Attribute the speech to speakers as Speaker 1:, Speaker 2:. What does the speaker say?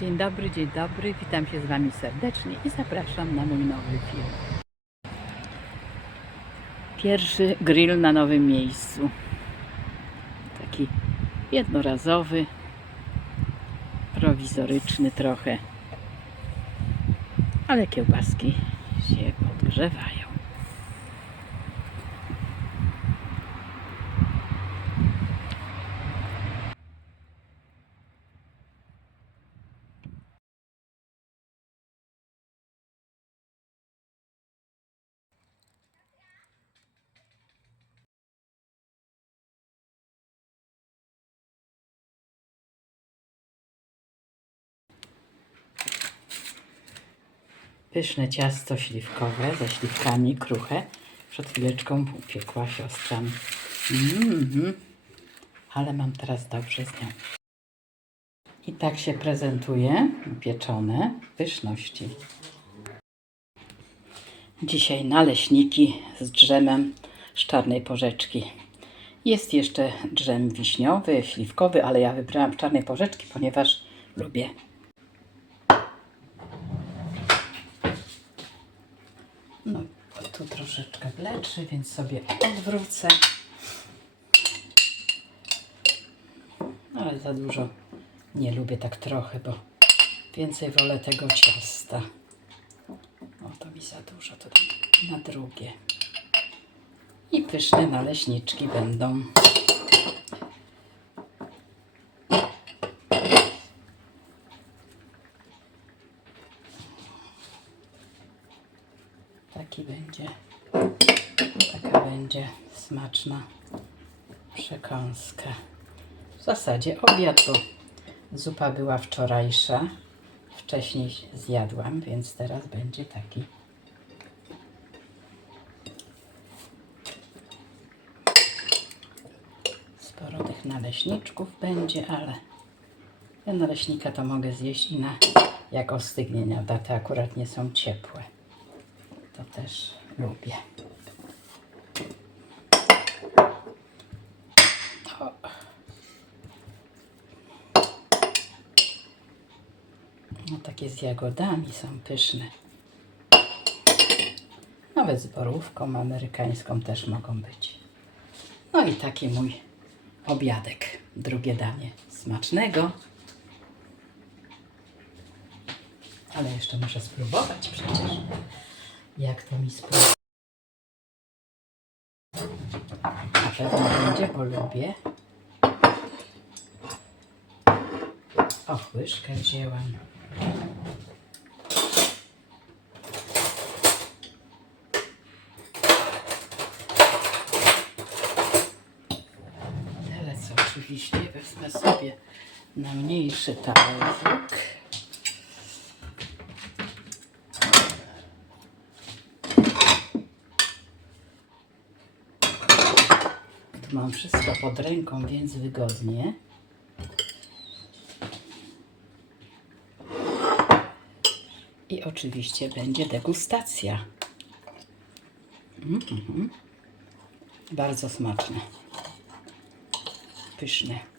Speaker 1: Dzień dobry, dzień dobry. Witam się z Wami serdecznie i zapraszam na mój nowy film. Pierwszy grill na nowym miejscu. Taki jednorazowy, prowizoryczny trochę. Ale kiełbaski się podgrzewają. Pyszne ciasto śliwkowe ze śliwkami, kruche. Przed chwileczką upiekła siostra. Mm Ale mam teraz dobrze z nią. I tak się prezentuje pieczone pyszności. Dzisiaj naleśniki z drzemem z czarnej porzeczki. Jest jeszcze drzem wiśniowy, śliwkowy, ale ja wybrałam czarnej porzeczki, ponieważ lubię No, tu troszeczkę bledszy, więc sobie odwrócę. Ale za dużo nie lubię tak trochę, bo więcej wolę tego ciasta. O, to mi za dużo, to na drugie. I pyszne naleśniczki będą. Taki będzie, taka będzie smaczna przekąska. W zasadzie obiad, bo zupa była wczorajsza. Wcześniej zjadłam, więc teraz będzie taki. Sporo tych naleśniczków będzie, ale ja naleśnika to mogę zjeść i na jak ostygnie, a te akurat nie są ciepłe to też lubię. O. No takie z jagodami są pyszne. Nawet z borówką amerykańską też mogą być. No i taki mój obiadek. Drugie danie. Smacznego. Ale jeszcze muszę spróbować przecież jak to mi spróbuje. Na będzie, bo lubię. O, łyżkę wzięłam. Co oczywiście wezmę sobie na mniejszy talerzyk. Mam wszystko pod ręką, więc wygodnie. I oczywiście będzie degustacja. Mhm. Bardzo smaczne. Pyszne.